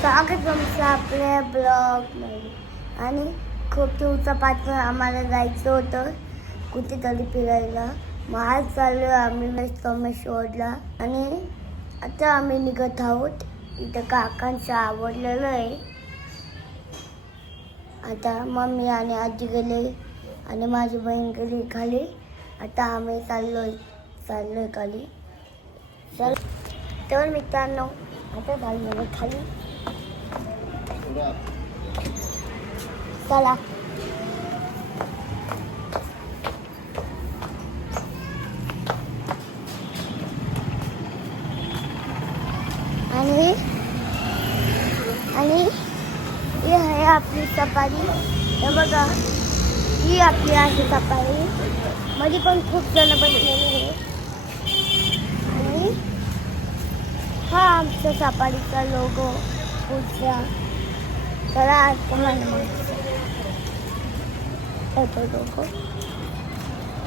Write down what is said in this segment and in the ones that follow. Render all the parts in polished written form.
स्वागत तुमचं आपल्या ब्लॉगमध्ये. आणि खूप दिवसापासून आम्हाला जायचं होतं कुठेतरी फिरायला. मग आज चाललो आम्ही सोमेश्वरला आणि आता आम्ही निघत आहोत. इथं काकांचं आवडलेलं आहे. आता मम्मी आणि आजी गेले आणि माझी बहीण गेली खाली. आता आम्ही चाललोय खाली. चल तर मित्रांनो, आता चाललो खाली. चला आणि ही आहे आपली सफारी. हे बघा, ही आपली आहे सफारी. मध्ये पण खूप जण बसलेले आहे. आणि हा आमचा सफारीचा लोगो पुढचा. चला आज तुम्हाला लोगो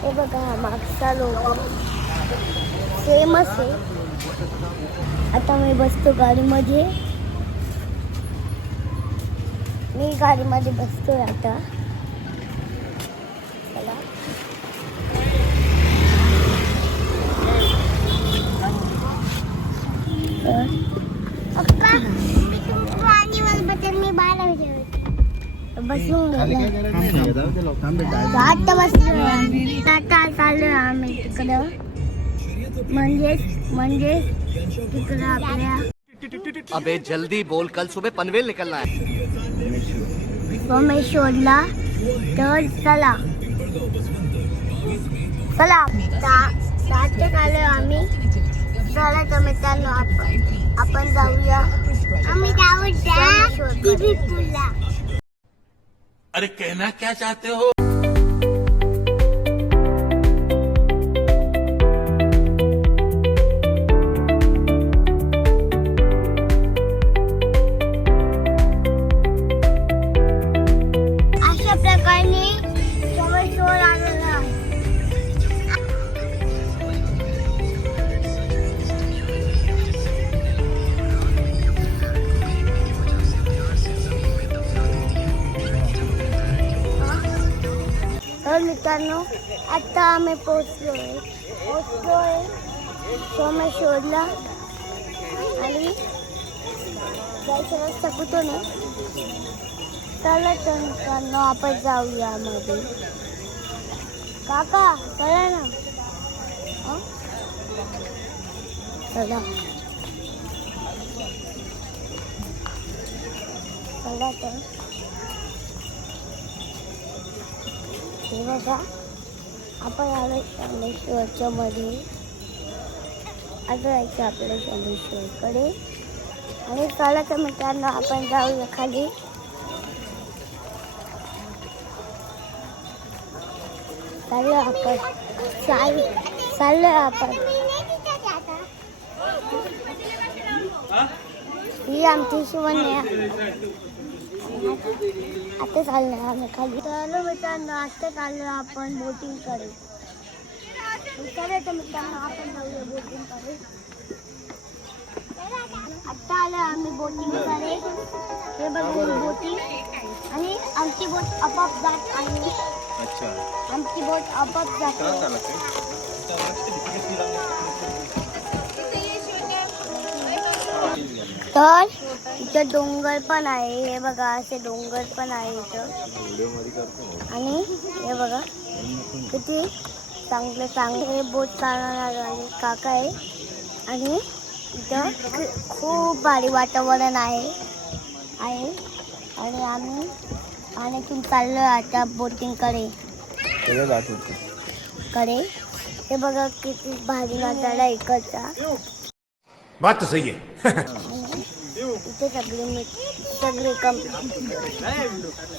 हे बघा, हा मागचा लोगो सेमच आहे. आता मी बसतो गाडीमध्ये. मी गाडीमध्ये बसतोय आता. चला मी बाहेर बसून आता बसलो. आता चाललोय आम्ही तिकडं, म्हणजेच तिकडं आपल्या अबे जल्दी बोल, कल सुबह पनवेल निकलना है. सोमेश्वरला. तर चला सात आलोय आम्ही. चला तर मित्रांनो, आपण जाऊया. आम्ही जाऊया. अरे कहना क्या चाहते हो. अशा प्रकारे सोमेश्वर आलेला आहे. तर मित्रांनो, आता आम्ही पोचलोय सोमेश्वरला. आणि जायचा रस्ता कुठून आहे. चला तर मित्रांनो, आपण जाऊया मध्ये. काका चला ना. चला तर हे बघा, आपण आलो सोमेश्वरच्या मध्ये. आता जायचं आपल्या सोमेश्वरकडे. आणि चला तर मित्रांनो, आपण जाऊया खाली. चाललोय आपण. ही आमची शिवण्या. आता चाललोय आम्ही खाली. चलो मित्रांनो, आता चाललोय आपण बोटिंगकडे. तर मित्रांनो, आपण जाऊया बोटिंगकडे. आता आलो आम्ही बोटिंगकडे. हे बघा बोटिंग. आणि आमची बोट आपोआप जात आहे. आमची बोट आपोआप जाते. तर इथं डोंगर पण आहे. हे बघा, असे डोंगर पण आहे इथं. आणि हे बघा किती चांगले बोट चालवणारे काका आहे. आणि इथं खूप भारी वातावरण आहे. आणि आम्ही पाण्यातून चाललोय आता बोटिंगकडे. हे बघा किती भारी नजारा इकडचा. बात तो सही है. इथे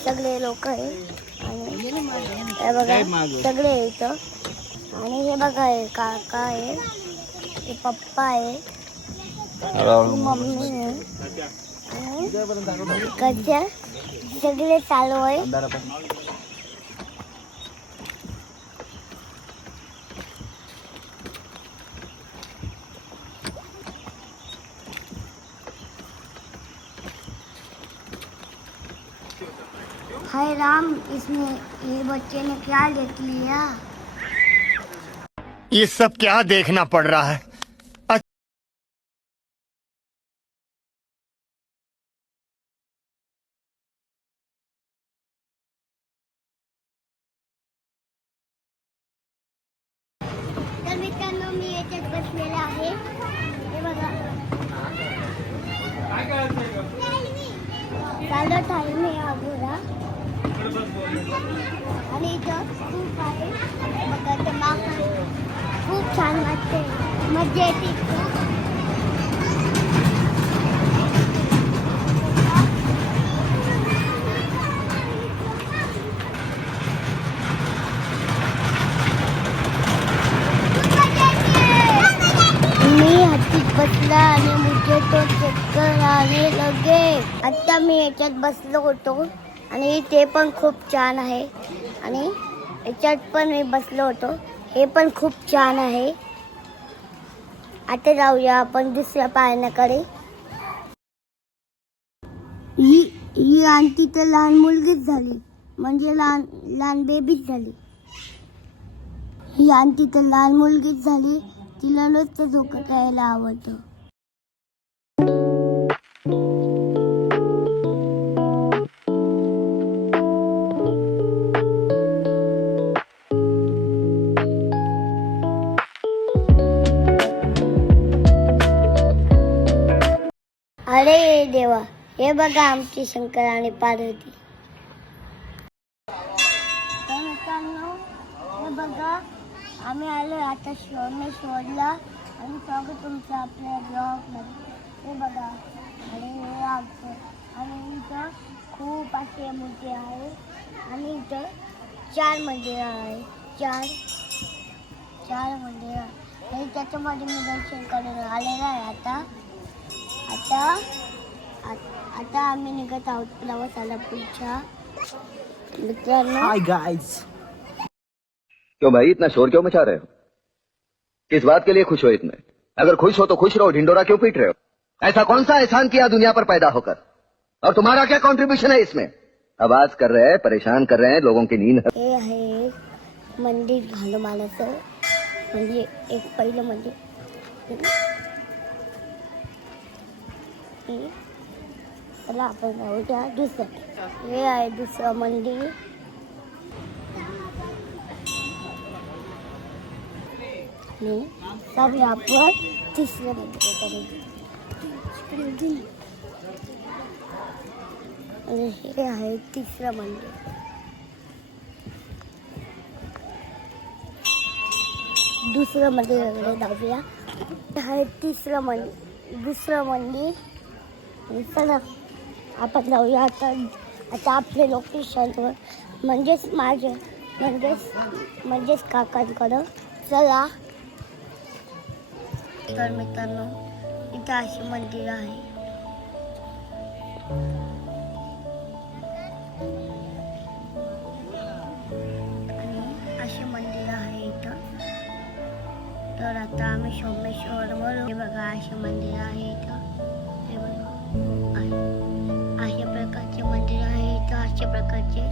सगळे लोक आहे. आणि हे बघा सगळे इथं. आणि हे बघा, हे काका आहे, हे पप्पा आहे, मम्मी आहे. आणि इकडच्या सगळे चालू आहे. हाय राम, इसने ये बच्चे ने क्या देख लिया? ये सब क्या देखना पड़ रहा है? तर मित्रांनो मी याच्यात बसलेले आहे. हे बघा चालत आहे मी हा घोडा आणि इथं खूप आहे बघा ते माग खूप छान वाटते, मजा येते. मी हत्तीत बसला आणि मुझे तो चक्कर आने लगे. आता मी याच्यात बसलो होतो आणि ते पण खूप छान आहे आणि याच्यात पण मी बसलो होतो, हे पण खूप छान आहे. आता जाऊया आपण दुसऱ्या पाळण्याकडे. ही आणखी तर लहान मुलगीच झाली, म्हणजे लहान लहान बेबीच झाली. ही आणखी तर लहान मुलगीच झाली, तिला नुसतं झोका खेळायला आवडतं. अरे देवा, हे बघा आमची शंकर आणि पार्वती. तर मित्रांनो, हे बघा आम्ही आलो आता सोमेश्वरला आणि स्वागत तुमचं आपल्या ब्लॉगमध्ये. हे बघा आणि हे आमचं आणि इथं खूप असे मूर्ती आहे आणि इथं 4 मंदिरं आहे. चार मंदिरं आणि त्याच्यामध्ये मी दर्शन करून आलेलं आहे. आता आम्ही निघत आहोत प्रवासाला पुढच्या. मित्रांनो हाय गाइस. क्यों भाई इतना शोर क्यों मचा रहे हो? किस बात के लिए खुश हो इतने? अगर खुश हो तो खुश रहो, ढिंडोरा क्यों पीट रहे हो? ऐसा कौन सा एहसान किया दुनिया पर पैदा होकर, और तुम्हारा क्या कंट्रीब्यूशन है इसमें? आवाज कर रहे हैं, परेशान कर रहे हैं, लोगों की नींद. हे आहे मंदिर हनुमानाचं, म्हणजे एक पहिलं मंदिर. चला आपण जाऊया दुसरं. हे आहे दुसरं मंदिर. आणि जाऊया आपण तिसरं मंदिर. आणि हे आहे तिसरं मंदिर. दुसरं मंदिर वगैरे जाऊया. हे आहे दुसरं मंदिर. चला आपण जाऊया आता आपल्या लोकेशनवर, म्हणजेच काकांकडं. चला. तर मित्रांनो इथं अशी मंदिर आहे. आणि अशी मंदिर आहे इथं. तर आता आम्ही सोमेश्वरवर. हे बघा अशी मंदिर आहे इथं. हे बघा अशा प्रकारचे मंदिर आहे इथं. अशा प्रकारचे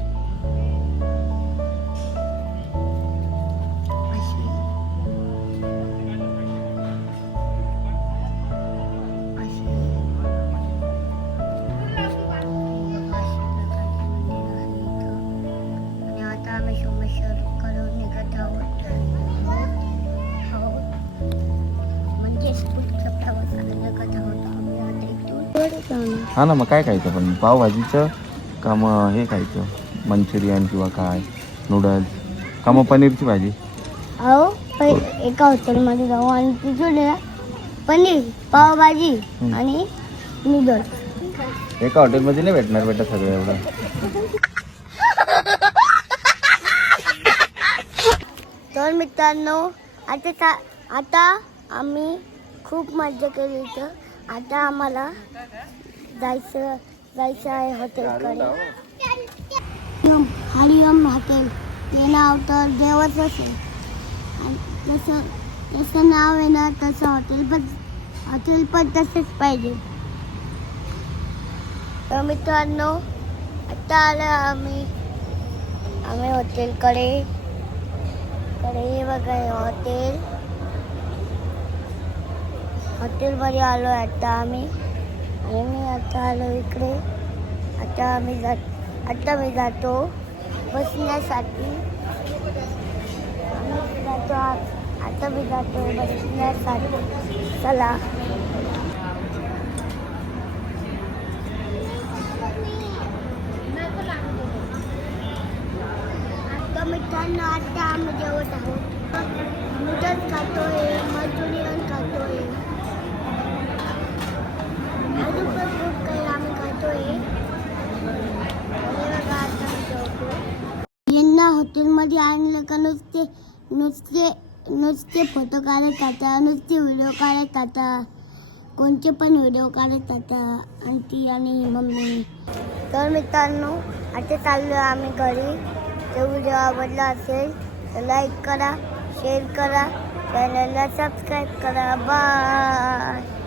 हा ना, मग काय खायचं पण? पावभाजीचं का मग हे खायचं, मंचुरियन किंवा काय, नूडल्स का मग पनीरची भाजी? अहो एका हॉटेलमध्ये जाऊ आणि तिथून पनीर, पावभाजी आणि नूडल्स. एका हॉटेलमध्ये नाही भेटणार बेटा सगळं एवढं. तर मित्रांनो आता आम्ही खूप मजा केली इथं. आता आम्हाला जायचं आहे हॉटेलकडे. हरिओम हॉटेल, ते नाव तर देवाचं असेल आणि तसं नाव आहे ना, तसं हॉटेल पण तसंच पाहिजे. तर मित्रांनो आता आलो आम्ही हॉटेलकडे. हे बघा हे हॉटेलमध्ये आलो आता आम्ही. आणि मी आता आलो इकडे. आता मी जातो बसण्यासाठी. आता मी जातो बसण्यासाठी. चला. तर मित्रांनो आता आम्ही जेवत आहोत. नूडल्स खातोय, मंचुरियन खातोय, अजून पण खूप काही आम्ही खातोय. यांना हॉटेलमध्ये आणलं का नुसते फोटो काढत जाता, नुसते व्हिडिओ काढत जाता, कोणते पण व्हिडिओ काढत जाता आंटी आणि मम्मी. तर मित्रांनो आता चाललो आम्ही घरी. तो व्हिडिओ आवडला असेल तर लाईक करा, शेअर करा, चॅनलला सबस्क्राईब करा. बाय.